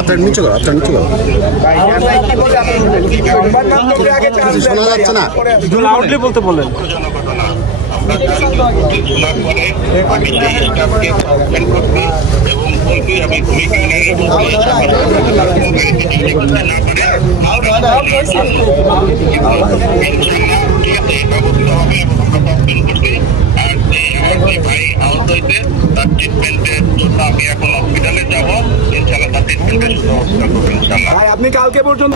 আপনার নিচে করো, আপনার নিচে করো, শোনা যাচ্ছে না, লাউডলি বলতে বললেন। ভাই আহত হইতে তার ট্রিটমেন্টের জন্য আমি এখন হসপিটালে যাবো, ইনশাল্লাহ তার ট্রিটমেন্টের সুব্যবস্থা করবো ইনশাল্লাহ। ভাই আপনি কালকে পর্যন্ত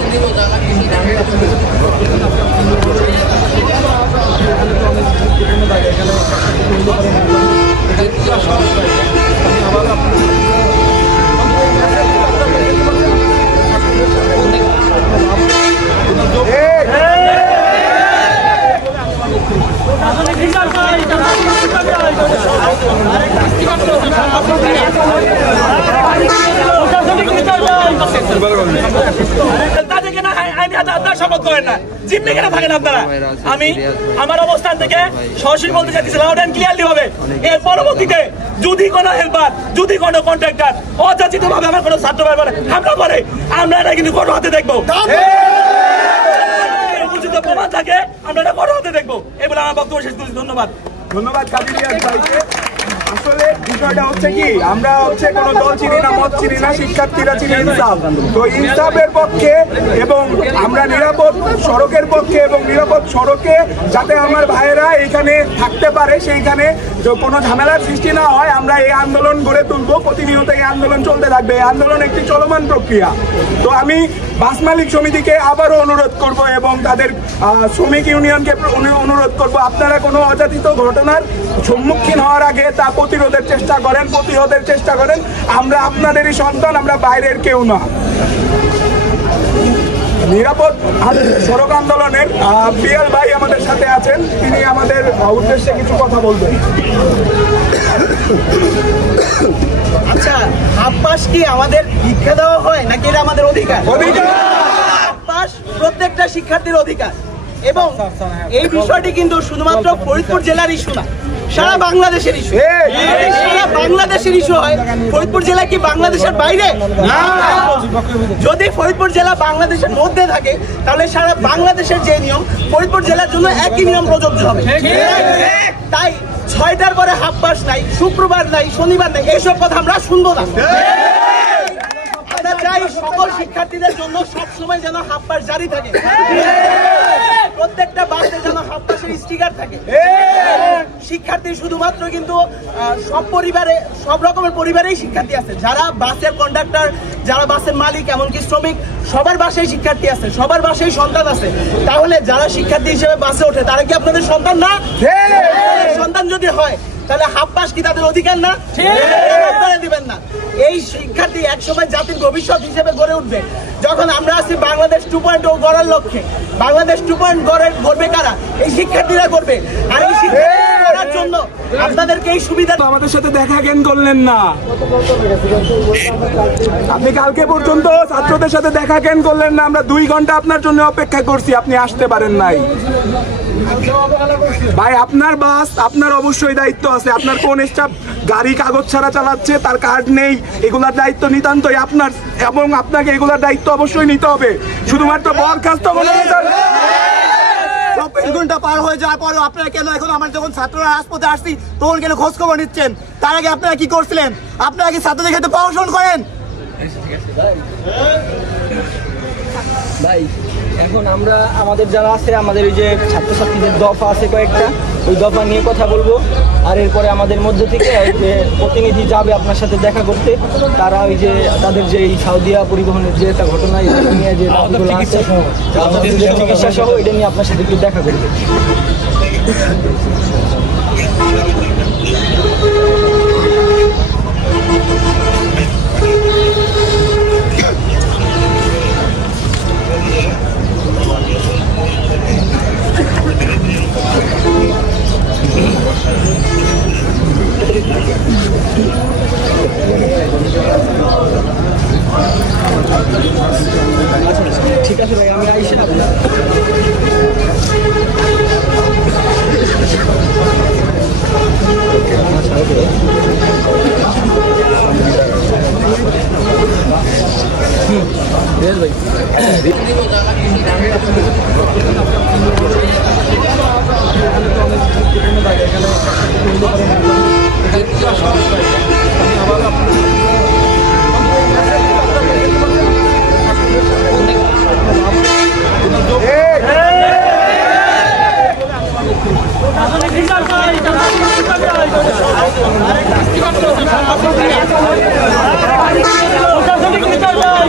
আমি আমার অবস্থান থেকে সরাসরি বলতে চাইছি লাউড এন্ড ক্লিয়ারলি হবে, এর পরবর্তীতে যদি কোনো হেল্পার, যদি কোনো কন্ট্রাক্টর অযাচিত ভাবে আমার কোনো ছাত্র ভাই হামলা করে, আমরা এটা কিন্তু বড় হাতে দেখবো, প্রমাণ থাকে আমরা এটা বড় হাতে দেখবো। এবার আমার বক্তব্য শেষ করছি। ধন্যবাদ। ধন্যবাদ কাদির রিয়াজ ভাইকে। আসলে বিষয়টা হচ্ছে কি, আমরা হচ্ছে কোনো দল চিনি না, মত চিনি না, শিক্ষার্থীরা চিনি ইনসাফ। তো ইনসাফের পক্ষে এবং আমরা নিরাপদ সড়কের পক্ষে এবং নিরাপদ সড়কে যাতে আমার ভাইয়েরা এখানে থাকতে পারে, সেইখানে কোনো ঝামেলার সৃষ্টি না হয়, আমরা এই আন্দোলন গড়ে তুলবো। প্রতিনিয়ত এই আন্দোলন চলতে থাকবে। এই আন্দোলন একটি চলমান প্রক্রিয়া। তো আমি বাস মালিক সমিতিকে আবারও অনুরোধ করব এবং তাদের শ্রমিক ইউনিয়নকে অনুরোধ করব, আপনারা কোনো অযাচিত ঘটনার সম্মুখীন হওয়ার আগে তা প্রতিরোধের চেষ্টা করেন, প্রতিরোধের চেষ্টা করেন। আমরা আপনাদেরই সন্তান, আমরা বাইরের কেউ না। নিরাপদ সড়ক আন্দোলনের পিয়াল ভাই আমাদের সাথে আছেন, তিনি আমাদের উদ্দেশ্যে কিছু কথা বলবেন। আচ্ছা, হাফ পাস কি আমাদের শিক্ষা দেওয়া হয় নাকি এটা আমাদের অধিকার? হাফ পাস প্রত্যেকটা শিক্ষার্থীর অধিকার। এবং এই বিষয়টি কিন্তু শুধুমাত্র ফরিদপুর জেলার ইস্যু না, সারা বাংলাদেশের ইস্যু। সারা বাংলাদেশের ইস্যু হয়। ফরিদপুর জেলা কি বাংলাদেশের বাইরে? যদি ফরিদপুর জেলা বাংলাদেশের মধ্যে থাকে তাহলে সারা বাংলাদেশের যে নিয়ম ফরিদপুর জেলার জন্য একই নিয়ম প্রযোজ্য হবে। তাই 6টার পরে হাফ পাস নাই, শুক্রবার নাই, শনিবার নাই, এইসব কথা আমরা শুনবো না। চাই সকল শিক্ষার্থীদের জন্য সবসময় যেন হাফ পাস জারি থাকে, প্রত্যেকটা বাসে যেন হাফ পাসের স্টিকার থাকে। শিক্ষার্থী শুধুমাত্র কিন্তু সব পরিবারে, সব রকমের পরিবারেই শিক্ষার্থী আছে, যারা বাসের কন্ডাক্টর, যারা বাসের মালিক, এমনকি শ্রমিক, সবার বাসায় শিক্ষার্থী আছে, সবার বাসায় সন্তান আছে। তাহলে যারা শিক্ষার্থী হিসেবে বাসে ওঠে তারা কি আপনাদের সন্তান না? সন্তান যদি হয় তাহলে হাফ পাস কি তাদের অধিকার না? আপনারা দিবেন না। এই শিক্ষার্থী একসময় জাতির ভবিষ্যৎ হিসেবে গড়ে উঠবে। যখন আমরা আছি বাংলাদেশ 2.0 গড়ার লক্ষ্যে, বাংলাদেশ 2.0 গড়বে কারা? এই শিক্ষার্থীরা করবে। আর এই শিক্ষার্থীরা করার জন্য আপনাদেরকে এই সুবিধা। আমাদের সাথে দেখা কেন করলেন না? আপনি কালকে পর্যন্ত ছাত্রদের সাথে দেখা কেন করলেন না? আমরা 2 ঘন্টা আপনার জন্য অপেক্ষা করছি, আপনি আসতে পারেন নাই। ভাই আপনার বাস, আপনার অবশ্যই দায়িত্ব আছে। আপনার কোন স্টাফ গাড়ি কাগজ ছাড়া চালাচ্ছে, তার কার্ড নেই, এগুলার দায়িত্ব নিতান্তই আপনার, এবং আপনাকে এগুলার দায়িত্ব অবশ্যই নিতে হবে। শুধুমাত্র বরখাস্ত বলে 24 ঘন্টা পার হয়ে যাওয়ার পরে আপনারা কেন এখন আমার যখন ছাত্ররা রাজপথে আসছি তখন কেন খোঁজ খবর নিচ্ছেন? তার আগে আপনারা কি করছিলেন? আপনারা কি ছাত্রদের ক্ষেত্রে প্রহসন করেন? ভাই এখন আমরা আমাদের যারা আছে, আমাদের ওই যে ছাত্রছাত্রীদের দফা আছে কয়েকটা, ওই দফা নিয়ে কথা বলবো। আর এরপরে আমাদের মধ্যে থেকে ওই যে প্রতিনিধি যাবে আপনার সাথে দেখা করতে, তারা ওই যে তাদের যে সাউদিয়া পরিবহনের যে একটা ঘটনা নিয়ে যে চিকিৎসা সহ এটা নিয়ে আপনার সাথে একটু দেখা করবে। ঠিক আছে ভাই, আমি আইসা প্রশাসনিক বিচার চাই।